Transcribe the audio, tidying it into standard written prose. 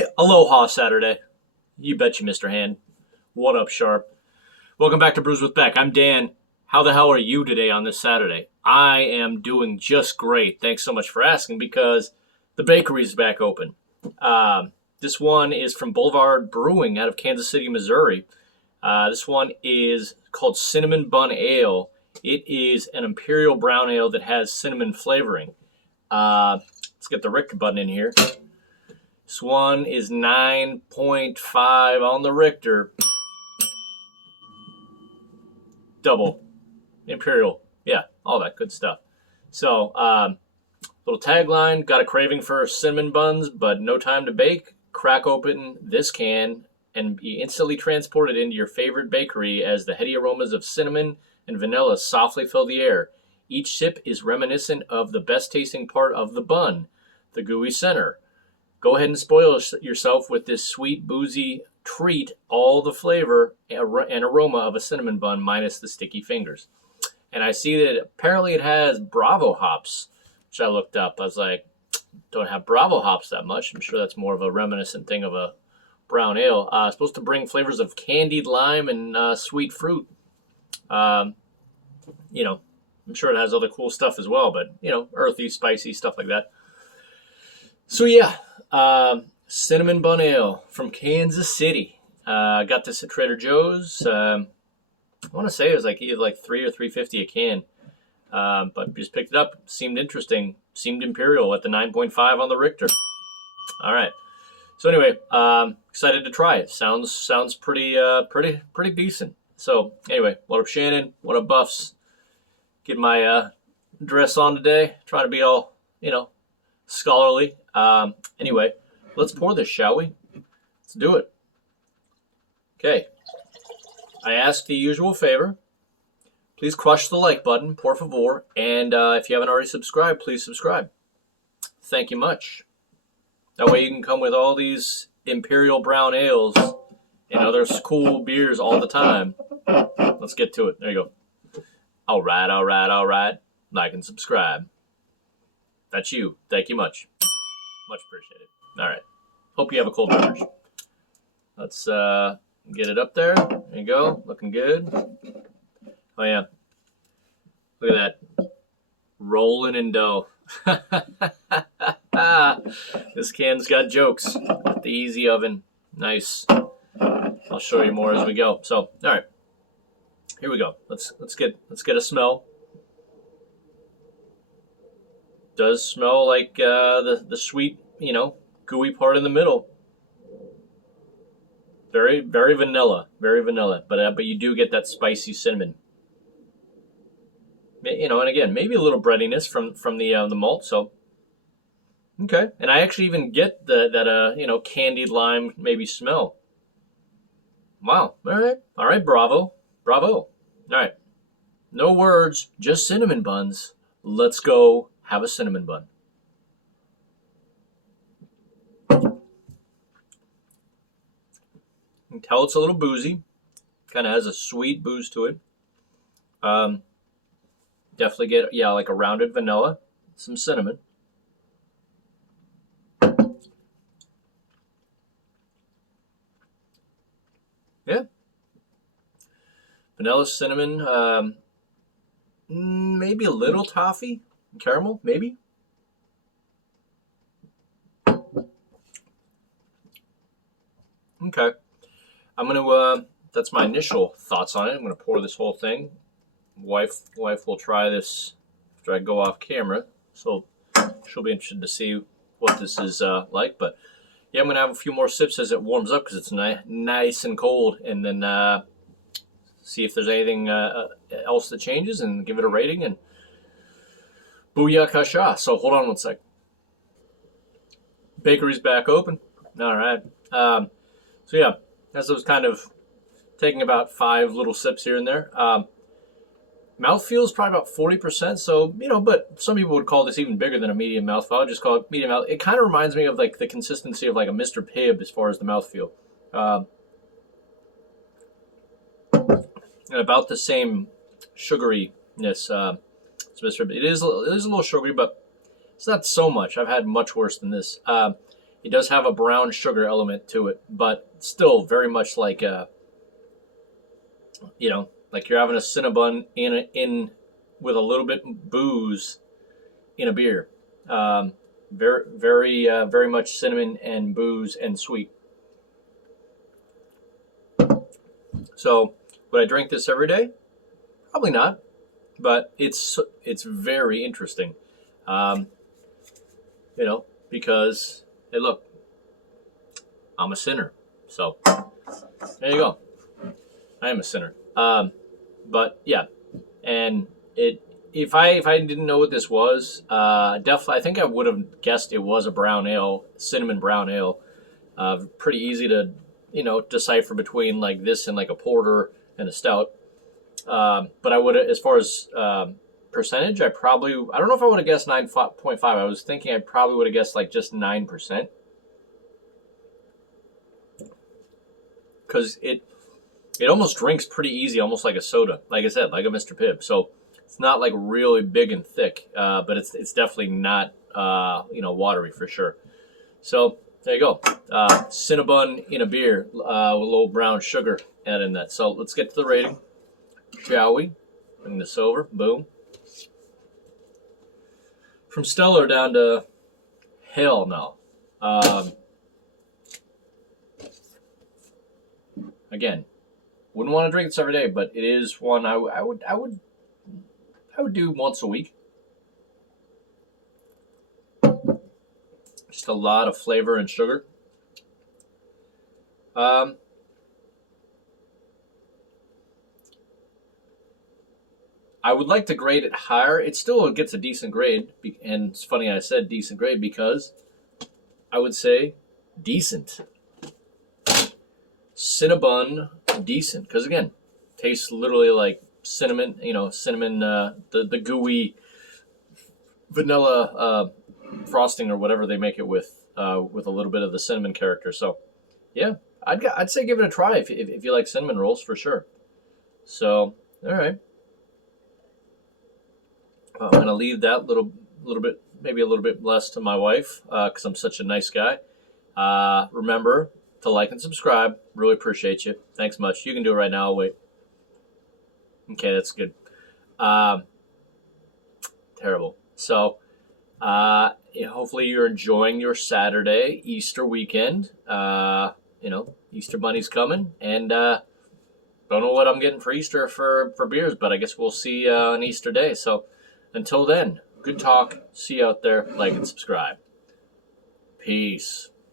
Hey, aloha Saturday. You betcha, Mr. Hand. What up, Sharp? Welcome back to Brews with Beck. I'm Dan. How the hell are you today on this Saturday? I am doing just great. Thanks so much for asking because the bakery's back open. This one is from Boulevard Brewing out of Kansas City, Missouri. This one is called Cinnamon Bun Ale. It is an imperial brown ale that has cinnamon flavoring. Let's get the Richter button in here. This one is 9.5 on the Richter. Double. Imperial. Yeah, all that good stuff. So, little tagline, got a craving for cinnamon buns, but no time to bake? Crack open this can and be instantly transported into your favorite bakery as the heady aromas of cinnamon and vanilla softly fill the air. Each sip is reminiscent of the best tasting part of the bun, the gooey center. Go ahead and spoil yourself with this sweet, boozy treat, all the flavor and aroma of a cinnamon bun minus the sticky fingers. And I see that apparently it has Bravo hops, which I looked up. I was like, don't have Bravo hops that much. I'm sure that's more of a reminiscent thing of a brown ale. Supposed to bring flavors of candied lime and sweet fruit. I'm sure it has other cool stuff as well, but, earthy, spicy, stuff like that. So, yeah. Cinnamon Bun Ale from Kansas City. Got this at Trader Joe's. I want to say it was either $3 or $3.50 a can. But just picked it up. Seemed interesting. Seemed imperial at the 9.5 on the Richter. All right. So anyway, excited to try it. Sounds pretty decent. So anyway, what up, Shannon? What up, Buffs? Get my dress on today. Trying to be all scholarly. Anyway, let's pour this, shall we? Let's do it. Okay. I ask the usual favor. Please crush the like button, por favor. And if you haven't already subscribed, please subscribe. Thank you much. That way you can come with all these imperial brown ales and other cool beers all the time. Let's get to it. There you go. All right. Like and subscribe. That's you. Thank you much. Much appreciated. All right. Hope you have a cold beverage. Let's get it up there. There you go. Looking good. Oh, yeah. Look at that. Rolling in dough. This can's got jokes. The easy oven. Nice. I'll show you more as we go. So, all right. Here we go. Let's get a smell. Does smell like the sweet, gooey part in the middle. Very, very vanilla, but you do get that spicy cinnamon. And again, maybe a little breadiness from the malt. So, okay, and I actually even get that candied lime maybe smell. Wow. All right, bravo. All right, no words, just cinnamon buns. Let's go. Have a cinnamon bun. You can tell it's a little boozy. Kind of has a sweet booze to it. Definitely get, like a rounded vanilla. Some cinnamon. Yeah. Vanilla, cinnamon. Maybe a little toffee. Caramel, maybe? Okay. I'm going to, that's my initial thoughts on it. I'm going to pour this whole thing. Wife will try this after I go off camera. So she'll be interested to see what this is like. But yeah, I'm going to have a few more sips as it warms up because it's nice and cold. And then see if there's anything else that changes and give it a rating. And booyakasha. So hold on one sec. Bakery's back open. All right. So yeah, as I was kind of taking about 5 little sips here and there. Mouthfeel is probably about 40%. So, but some people would call this even bigger than a medium mouthfeel. I'll just call it medium mouth. It kind of reminds me of like the consistency of like a Mr. Pibb as far as the mouthfeel. And about the same sugaryness. It is a little sugary, but it's not so much. I've had much worse than this. It does have a brown sugar element to it, but still very much like like you're having a Cinnabon in with a little bit booze in a beer. Very much cinnamon and booze and sweet. So would I drink this every day? Probably not, but it's very interesting. Because hey, look, I'm a sinner. So there you go. I am a sinner. But yeah, and if I didn't know what this was, definitely I think I would have guessed it was a brown ale, cinnamon brown ale. Pretty easy to decipher between like this and like a porter and a stout. But I would, as far as percentage, I don't know if I would have guessed 9.5. I was thinking I probably would have guessed like just 9%, because it almost drinks pretty easy, almost like a soda. Like I said, like a Mr. Pibb. So it's not like really big and thick, but it's definitely not watery for sure. So there you go, Cinnabon in a beer with a little brown sugar added in that. So let's get to the rating, shall we? Bring this over. Boom. From stellar down to hell no. Again, wouldn't want to drink this every day, but it is one I would do once a week. Just a lot of flavor and sugar. I would like to grade it higher. It still gets a decent grade, and it's funny I said decent grade because I would say decent. Cinnabon decent, because again, tastes literally like cinnamon. The gooey vanilla frosting or whatever they make it with a little bit of the cinnamon character. So yeah, I'd say give it a try if you like cinnamon rolls for sure. So all right. I'm going to leave that little bit, maybe a little bit less to my wife because I'm such a nice guy. Remember to like and subscribe. Really appreciate you. Thanks much. You can do it right now. I'll wait. Okay, that's good. Terrible. So hopefully you're enjoying your Saturday, Easter weekend. Easter Bunny's coming. And don't know what I'm getting for Easter for beers, but I guess we'll see on Easter Day. So until then, good talk. See you out there. Like and subscribe. Peace.